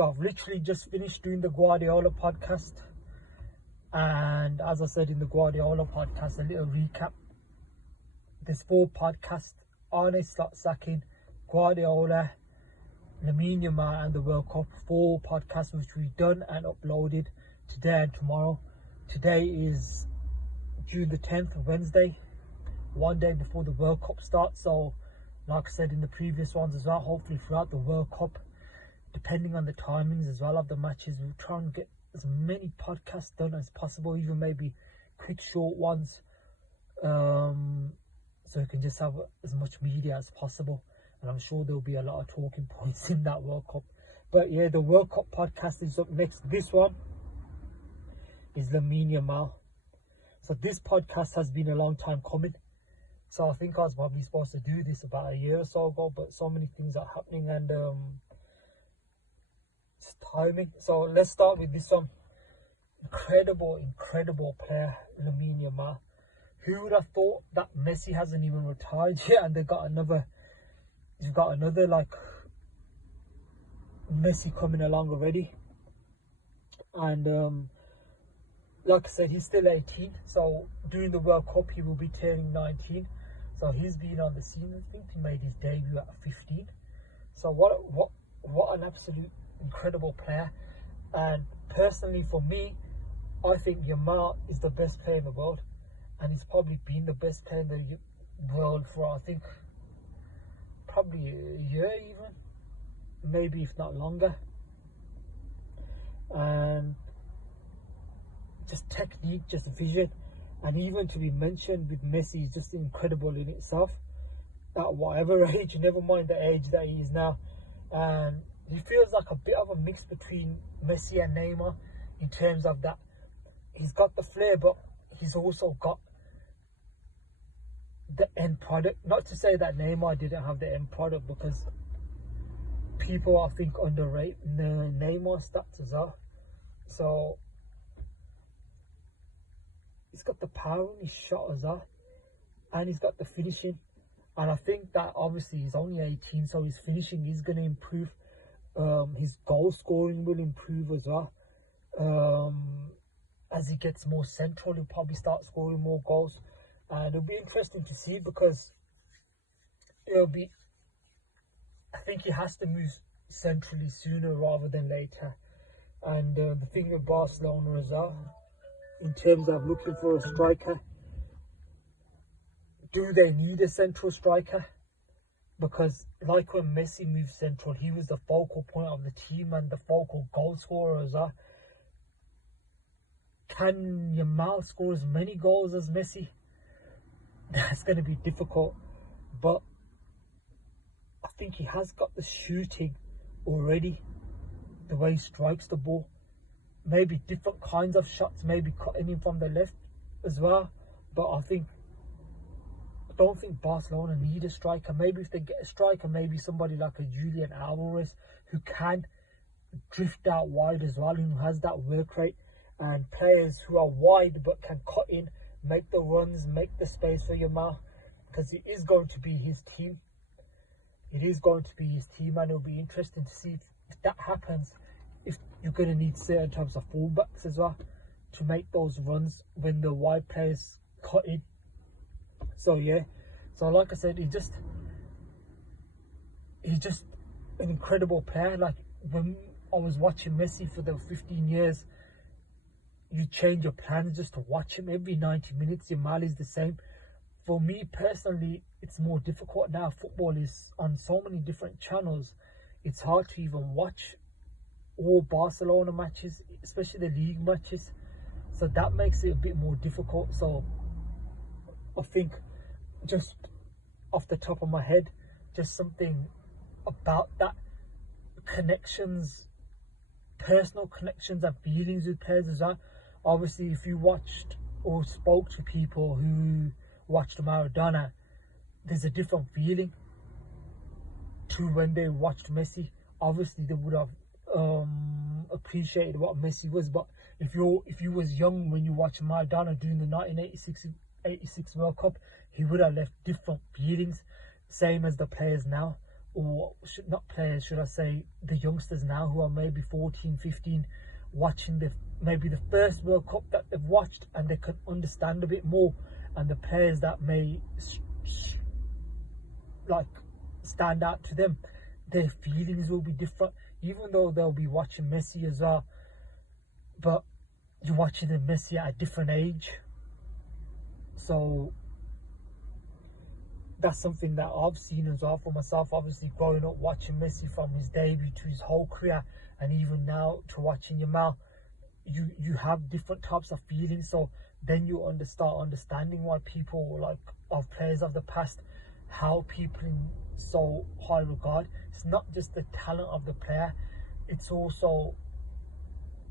So I've literally just finished doing the Guardiola podcast, and as I said in the Guardiola podcast, a little recap. There's 4 podcasts: Arne Slot sacking, Guardiola, Lamine Yamal, and the World Cup. 4 podcasts which we've done and uploaded today and tomorrow. Today is June the 10th, Wednesday, one day before the World Cup starts. So like I said in the previous ones as well, hopefully throughout the World Cup, depending on the timings as well of the matches, we'll try and get as many podcasts done as possible, even maybe quick short ones, so we can just have as much media as possible. And I'm sure there'll be a lot of talking points in that World Cup. But yeah, the World Cup podcast is up next. This one is Lamine Yamal. So this podcast has been a long time coming. So I think I was probably supposed to do this about a year or so ago, but so many things are happening and it's timing. So let's start with this one. Incredible player, Lamine Yamal. Who would have thought that Messi hasn't even retired yet, and you've got another like Messi coming along already. And like I said, he's still 18, so during the World Cup he will be turning 19. So he's been on the scene. I think he made his debut at 15. So what an absolute incredible player. And personally for me, I think Yamal is the best player in the world, and he's probably been the best player in the world for, I think, probably a year even, maybe if not longer. And just technique, just vision, and even to be mentioned with Messi is just incredible in itself. At whatever age, never mind the age that he is now, and he feels like a bit of a mix between Messi and Neymar in terms of that he's got the flair, but he's also got the end product. Not to say that Neymar didn't have the end product, because people, I think, underrate Neymar stats as well. So he's got the power in his shot as well, and he's got the finishing. And I think that obviously he's only 18, so his finishing is going to improve. His goal scoring will improve as well. As he gets more central, he'll probably start scoring more goals. And it'll be interesting to see, because I think he has to move centrally sooner rather than later. And the thing with Barcelona as well, in terms of looking for a striker, do they need a central striker? Because like when Messi moved central, he was the focal point of the team and the focal goal scorer as well. Can Yamal score as many goals as Messi? That's going to be difficult. But I think he has got the shooting already, the way he strikes the ball. Maybe different kinds of shots, maybe cutting in from the left as well. But I don't think Barcelona need a striker. Maybe if they get a striker, maybe somebody like a Julian Alvarez, who can drift out wide as well, who has that work rate, and players who are wide but can cut in, make the runs, make the space for Yamal, because it is going to be his team. It is going to be his team, and it'll be interesting to see if that happens, if you're going to need certain types of fullbacks as well to make those runs when the wide players cut in. So yeah, so like I said, he's just an incredible player. Like when I was watching Messi for the 15 years, you change your plans just to watch him every 90 minutes. Yamal is the same. For me personally, it's more difficult now. Football is on so many different channels. It's hard to even watch all Barcelona matches, especially the league matches. So that makes it a bit more difficult. So I think, just off the top of my head, just something about that connections, personal connections and feelings with players as well. Obviously, if you watched or spoke to people who watched Maradona, there's a different feeling to when they watched Messi. Obviously, they would have appreciated what Messi was, but if you was young when you watched Maradona during the 1986 World Cup, he would have left different feelings, same as the players now. or not players, should I say, the youngsters now who are maybe 14, 15, watching maybe the first World Cup that they've watched, and they can understand a bit more, and the players that may like stand out to them, their feelings will be different, even though they'll be watching Messi as well, but you're watching the Messi at a different age. So that's something that I've seen as well for myself. Obviously, growing up watching Messi from his debut to his whole career, and even now to watching Yamal, you have different types of feelings. So then you start understanding why people like of players of the past, how people in so high regard. It's not just the talent of the player; it's also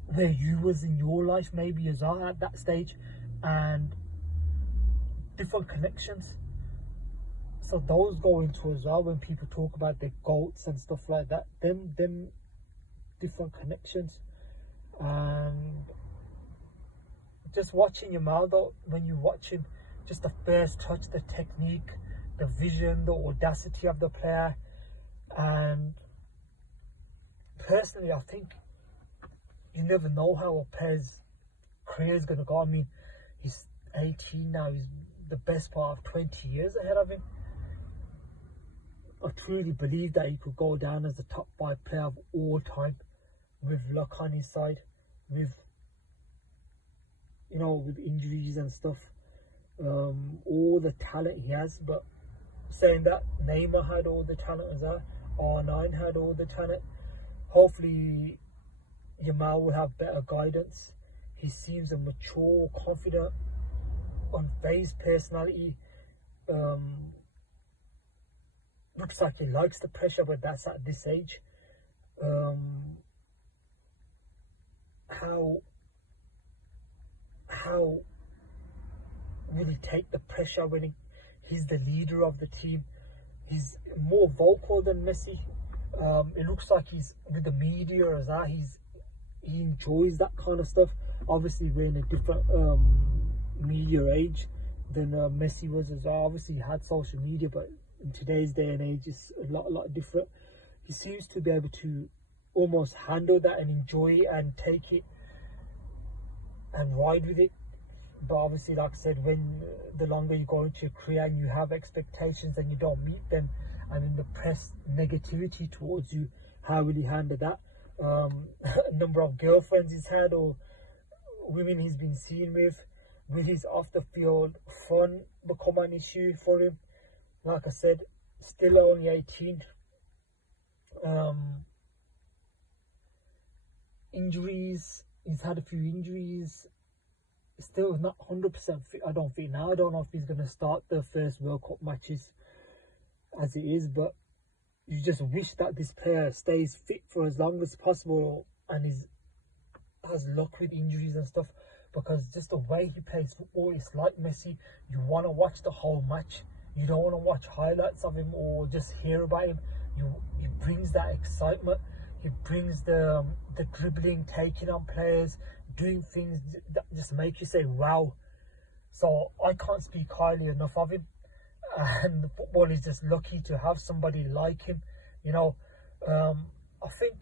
where you was in your life maybe as well at that stage, and different connections. So those go into as well when people talk about the goats and stuff like that. Them different connections. And just watching Yamal though, when you watch him, just the first touch, the technique, the vision, the audacity of the player. And personally, I think you never know how a player's career is going to go. I mean, he's 18 now, he's the best part of 20 years ahead of him. I truly believe that he could go down as a top 5 player of all time, with luck on his side, with with injuries and stuff, all the talent he has. But saying that, Neymar had all the talent as well, R9 had all the talent. Hopefully Yamal will have better guidance. He seems a mature, confident, unfazed personality. Looks like he likes the pressure, but that's at this age. How will he take the pressure when he's the leader of the team? He's more vocal than Messi. It looks like he's with the media as well. He enjoys that kind of stuff. Obviously, we're in a different media age than Messi was as well. Obviously, he had social media, but in today's day and age, it's a lot different. He seems to be able to almost handle that and enjoy it and take it and ride with it. But obviously, like I said, when the longer you go into your career and you have expectations and you don't meet them, and then the press negativity towards you, how will he handle that? Number of girlfriends he's had or women he's been seen with, will his off the field fun become an issue for him? Like I said, still only 18. Injuries, he's had a few injuries. Still not 100% fit, I don't think now. I don't know if he's going to start the first World Cup matches as it is, but you just wish that this player stays fit for as long as possible and has luck with injuries and stuff, because just the way he plays football, it's like Messi. You want to watch the whole match. You don't want to watch highlights of him or just hear about him. He brings that excitement. He brings the dribbling, taking on players, doing things that just make you say, wow. So I can't speak highly enough of him. And the football is just lucky to have somebody like him. I think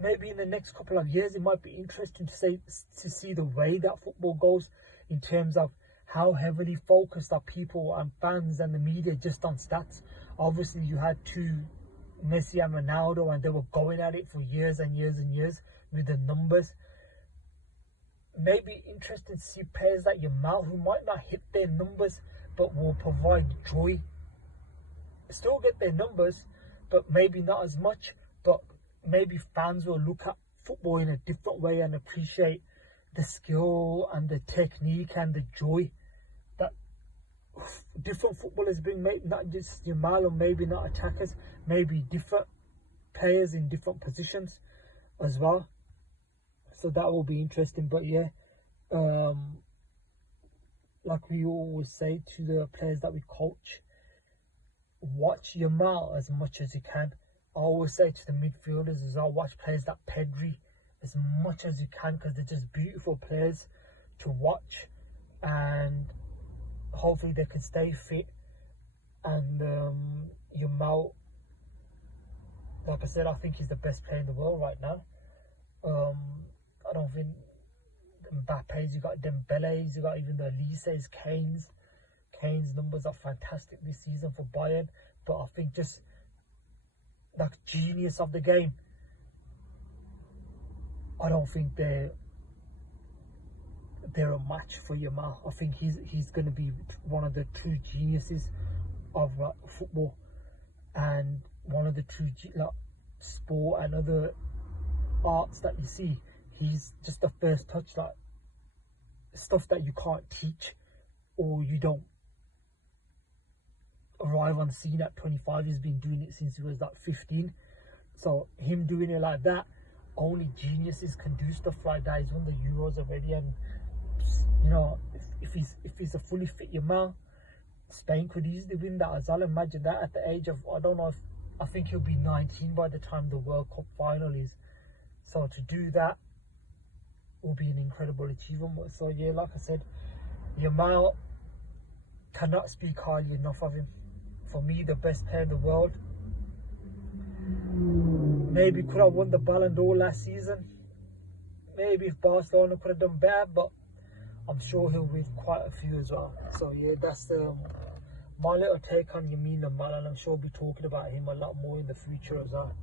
maybe in the next couple of years, it might be interesting to see the way that football goes, in terms of how heavily focused are people and fans and the media just on stats. Obviously, you had two, Messi and Ronaldo, and they were going at it for years and years and years with the numbers. Maybe interesting to see players like Yamal, who might not hit their numbers but will provide joy, still get their numbers, but maybe not as much. But maybe fans will look at football in a different way and appreciate the skill and the technique and the joy that different footballers bring. Maybe not just Yamal, or maybe not attackers, maybe different players in different positions as well. So that will be interesting. But yeah, like we always say to the players that we coach, watch Yamal as much as you can. I always say to the midfielders as well, watch players like Pedri as much as you can, because they're just beautiful players to watch, and hopefully they can stay fit and Yamal, like I said, I think he's the best player in the world right now. I don't think Mbappe's, you got Dembele's, you got even the Elise's, Kane's. Kane's numbers are fantastic this season for Bayern, but I think just like genius of the game, I don't think they're a match for Yamal. I think he's going to be one of the true geniuses of football, and one of the true sport and other arts that you see. He's just the first touch, like stuff that you can't teach or you don't arrive on scene at 25. He's been doing it since he was like 15. So him doing it like that, only geniuses can do stuff like that. He's won the Euros already, and you know, if he's a fully fit Yamal, Spain could easily win that as well. Imagine that at the age of, I think he'll be 19 by the time the World Cup final is. So to do that will be an incredible achievement. So yeah, like I said, Yamal, cannot speak highly enough of him. For me, the best player in the world. Maybe could have won the Ballon d'Or last season. Maybe if Barcelona could have done better, but I'm sure he'll win quite a few as well. So yeah, that's my little take on Lamine Yamal, and I'm sure we'll be talking about him a lot more in the future as well.